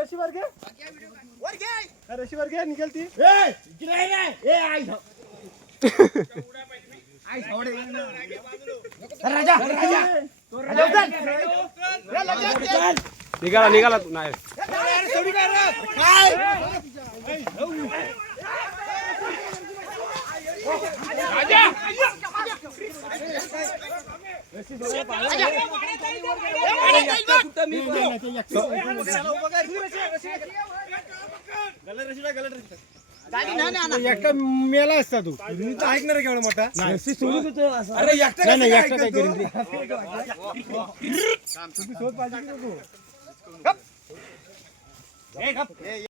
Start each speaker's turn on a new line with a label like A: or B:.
A: रशीवर घे નીકળો નીકળો
B: તું ના ગલત રસી ગલત રસી
A: एकटा मेला असता तू. मी तर ऐकणार आहे केवढा मोठा. अरे एकटा नाही एकटा काय करीन ते? तुम्ही शोध पाहिजे की नको?